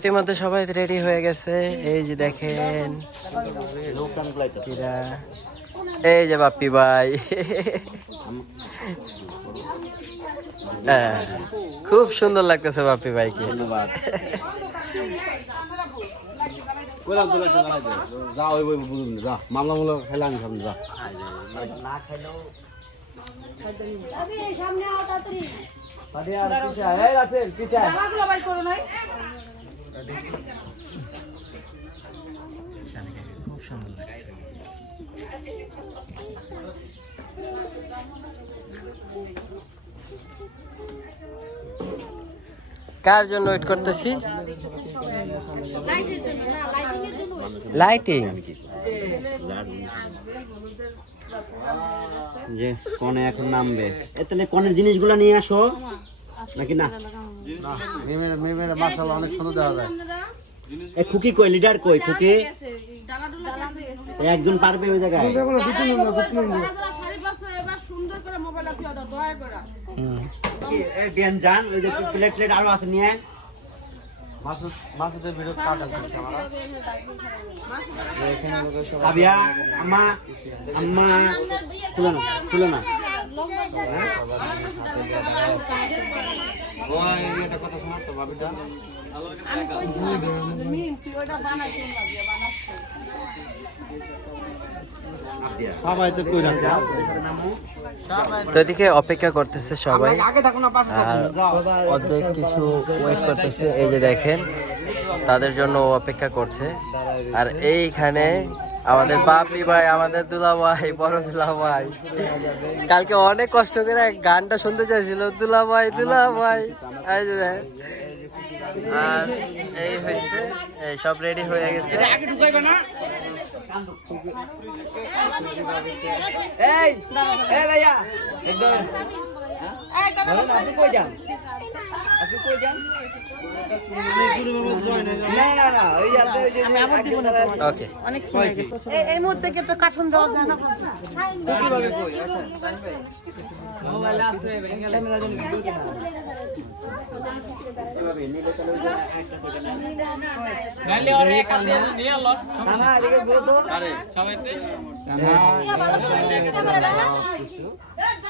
ইতিমধ্যে সবাই রেডি হয়ে গেছে। এই যে দেখেন এই যে বাপ্পি ভাই। হ্যাঁ, খুব সুন্দর লাগতেছে বাপ্পি ভাইকে। সামনে যা খুব সুন্দর লাগছে কার জন্য ওয়েট করতেছি? লাইটিং যে কনে এখন নামবে। এ তাহলে কনের জিনিসগুলো নিয়ে আসো। নাকি না? মেমের মেমের অনেক সুন্দর দেখা যায়। এ খুকি কই লিডার কই খুকি? একজন পারবে ওই জায়গায়? এ বিয়ান যান ওই যে প্লেট প্লেট আরও আছে নিয়ে। মাসুদ মাসুদের ভিডিও কাট আছে ক্যামেরা। আবিয়া আম্মা আম্মা খুলো না খুলো না। ওই একটা কথা শোনা তো ভাবিটা। আবিয়া সবাই তো কই রাখবে তো এদিকে অপেক্ষা করতেছে সবাই। আর অর্ধেক কিছু ওয়েট করতেছে এই যে দেখেন তাদের জন্য অপেক্ষা করছে। আর এইখানে আমাদের বাপি ভাই আমাদের দুলা ভাই বড় দুলা ভাই কালকে অনেক কষ্ট করে গানটা শুনতে চাইছিল দুলা ভাই দুলা ভাই। আর এই হয়েছে সব রেডি হয়ে গেছে। এই ভাইয়া। একদম আপনি কই যান? আপনি কই যান? এই- মুহূর্তে একটা কার্টুন দেওয়া যায় না? কীভাবে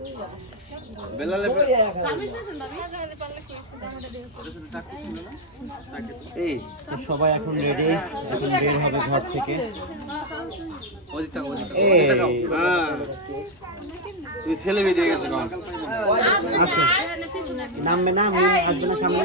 এই, বেলালে এই সবাই এখন রেডি এখন বের হবে ঘর থেকে। হ্যাঁ। তুই ছেলে বেরিয়ে গেছে নামবে না আসবে না সামনে?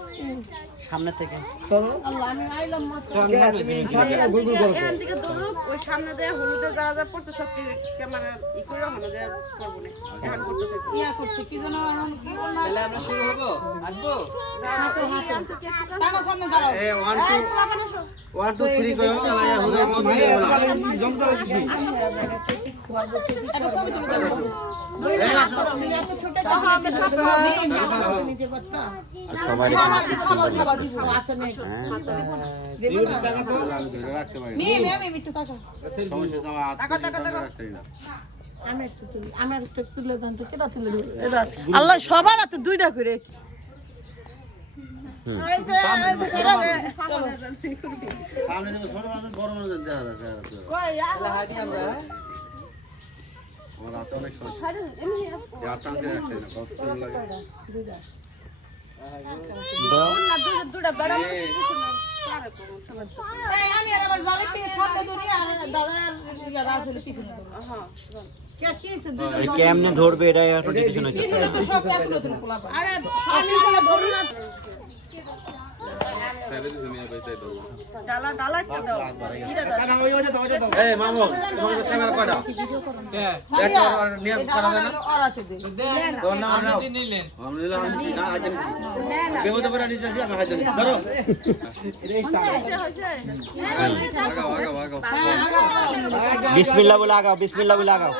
সামনে থেকে আল্লাহ আমি আইলাম মাত্র এখান থেকে দৌড়ুক ওই সামনে দিয়ে হলুদে যারা যা পড়ছে সব ক্যামেরা ই করে হলো যে করব না এখন করতে থাকব ইয়া করছে কি যেন কি বলল তাহলে আমরা শুরু হব আসব টাকা সামনে দাঁড়াও এ ওয়ান টু থ্রি করে মন জমতে আল্লাহ সবার হাতে দুইটা করে। সামনে বড় মানুষ দেখা যাচ্ছে আমার হাতে অনেক সমস্যা রাখতে না কত লাগে না, দুইটা- দুইটা বেড়া মানুষ এই, এই, আমি আর আমার জালের থেকে সামনে ধরি, আর দাদা আর রাসেল পিছনে ধরি। কে কি হইছে? দুইটা কেমনে ধরবে এটা। আরে, আমি এখানে ধরি ধরো। বিসমিল্লাহ বলে আগাও বিসমিল্লাহ বলে আগাও।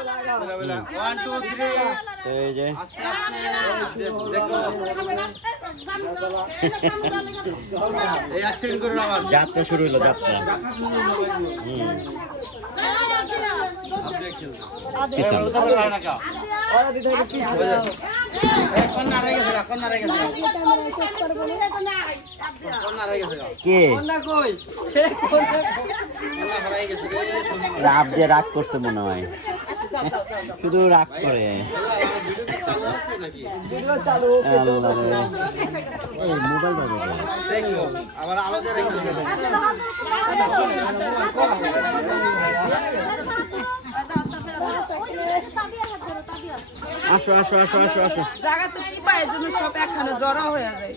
যাত্রা শুরু হলো যাত্রা। রাগ করছে মনে হয়। শুধু রাগ করে। মোবাইল আসো আসো আসো আসো আসো। জায়গাতে চিপায় জন্য সব একখানে জড়ো হয়ে যায়।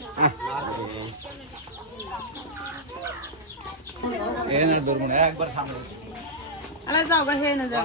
আরে যাও গা হে না যাও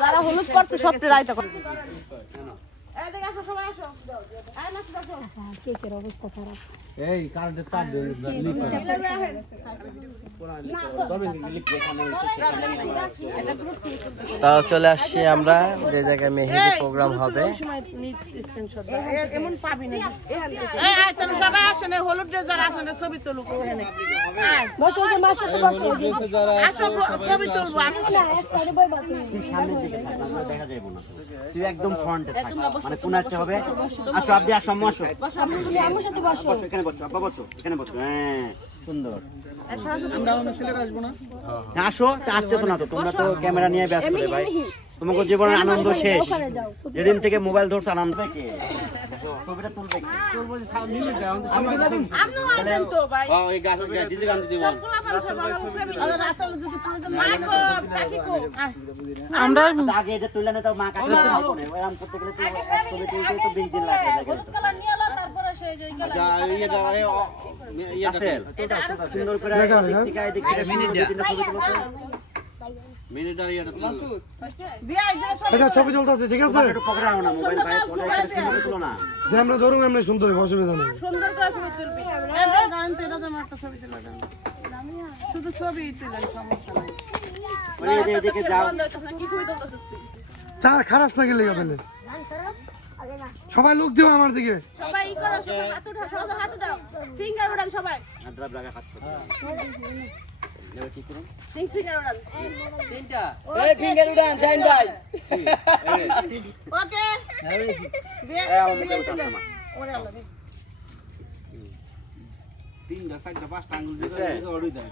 যারা হলুদ করছে সবটা রাইতা করে কেকের অবস্থা খারাপ। এই কারেন্টের তার তাও চলে আসছি আমরা যে জায়গায় মেহেদি প্রোগ্রাম হবে এমন পাবি না এই আয় তাহলে সবাই আসেন হলুদ ড্রেস যারা আসেন ছবি তুলুক ওখানে বসো বসো আসো ছবি তুলবো তুই দেখা যাবে না একদম ফ্রন্টে থাক মানে কোন হবে আসো আপনি আসো আম্মু আসো আমার সাথে বসো বসো এখানে বসো আব্বা বসো এখানে বসো হ্যাঁ সুন্দর হ্যাঁ, আসো তা আসতেছো না তো তোমরা তো ক্যামেরা নিয়ে ব্যস্ত রে ভাই তোমাকে জীবনের আনন্দ শেষ যেদিন থেকে মোবাইল ধরছো আনন্দ কে ছবিটা তুলবে আমরা আগে যে তুলে নিতে মা কাছে ওইরকম করতে গেলে ছবি তুলতে তো বিশ দিন লাগে ছবি। আচ্ছা ছবি চলতেছে ঠিক আছে? যে আমরা ধরুন এমনি সুন্দর অসুবিধা নেই। শুধু ছবি তুলেন সমস্যা নাই। খারাপ না গেলে গেলে সবাই লোক দিও আমার দিকে। সবাই ই করো সবাই হাত উঠাও সবাই হাত উঠাও ফিঙ্গার উড়ান সবাই। আদ্রা ব্রাগা খাচ্ছ এবার কি করুন সিং ফিঙ্গার উড়ান ওকে দিয়ে এই আমার মুখে উঠাও না ওরে আল্লাহ রে। তিনটা চারটা পাঁচটা আঙ্গুল দিয়ে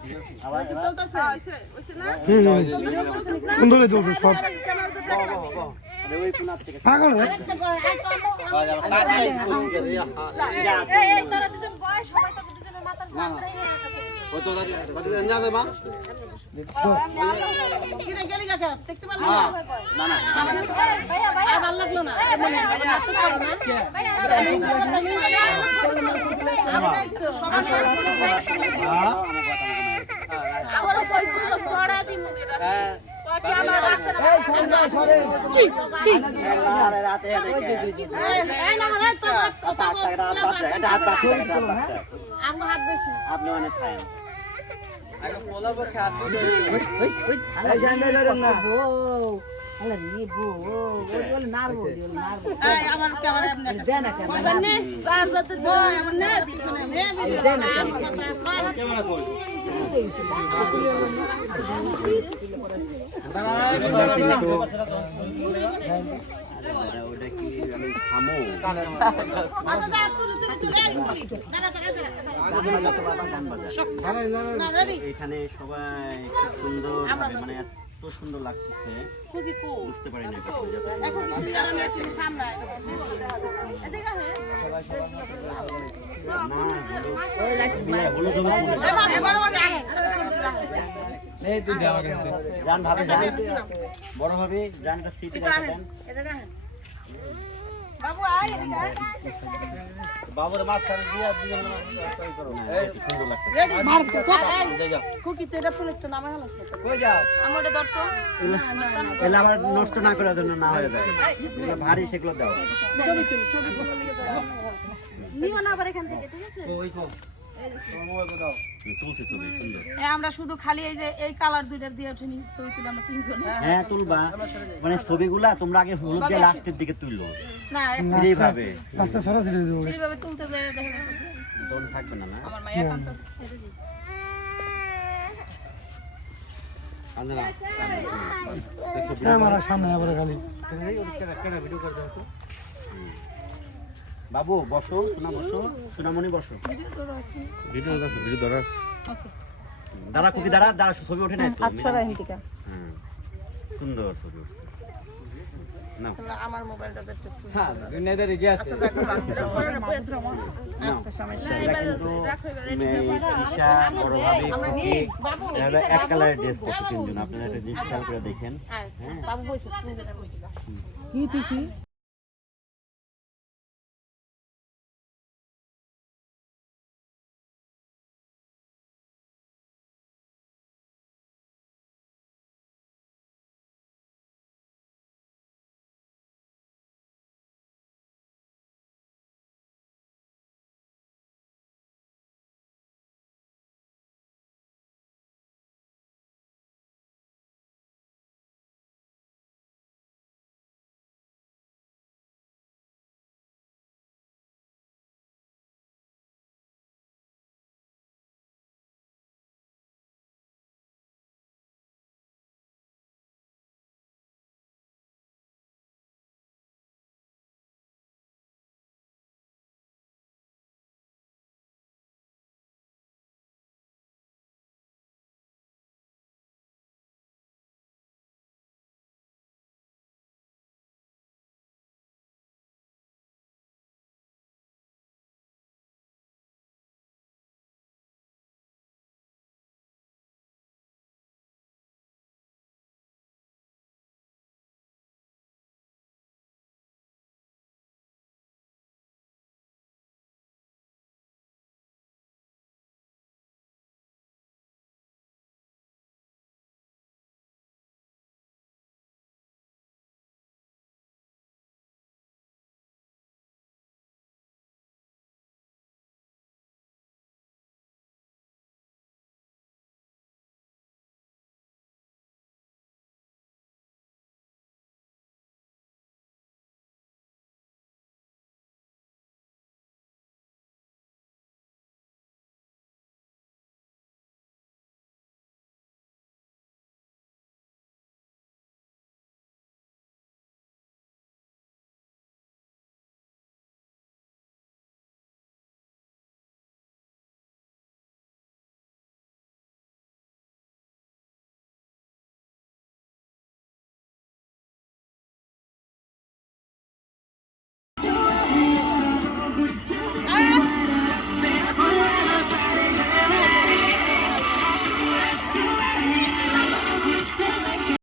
ঠিক আছে? আবার এবার চলতেছে হইছে হইছে না? সুন্দর সব। পাগল না। আপনি অনেক খায় এই আমার ক্যামেরা ওটা কি আমি থামো এখানে সবাই খুব সুন্দর মানে এত সুন্দর লাগতেছে। খুবই কো বুঝতে পারি না বড় ভাবি জানটা সিটি রাখা দেন এদিকে আহে বাবু আয় এদিকে আয় বাবুর মাছ খান দিয়ে দিয়ে করো এই সুন্দর লাগছে। রেডি মার তো কুকি তো এটা ফুল একটু নামা হলো কই যাও? আমার নষ্ট না করার জন্য না হয়ে যায়। ভারী সেগুলো দাও। ছবি তুলি ছবি তুলি। নিও না আবার এখান থেকে ঠিক আছে? দাও। তুলছে ছবি আমরা শুধু খালি এই যে এই কালার দুইটা দিয়ে উঠে ছবি তুলি আমরা তিনজন। হ্যাঁ তুলবা। মানে ছবিগুলা তোমরা আগে হলুদ দিয়ে লাস্টের দিকে তুললো। না এইভাবে আস্তে সরাসরি দেবো। এইভাবে তুলতে যায় দেখা যাচ্ছে। তখন থাকবে না না? আমার মায়ের কাছে ক্যামেরার সামনে আবার খালি। বাবু বসো সোনা বসো সোনামণি বসো ভিডিও আছে ভিডিও ধরা দাঁড়া কুকি দাঁড়া দাঁড়া ছবি ওঠে আচ্ছা হিন্দিকা হ্যাঁ সুন্দর ছবি না আমার মোবাইলটা দেখতে এক কালারের ড্রেস পরছে তিনজন আপনারা একটা জিনিস খেয়াল করে দেখেন বাবু বসে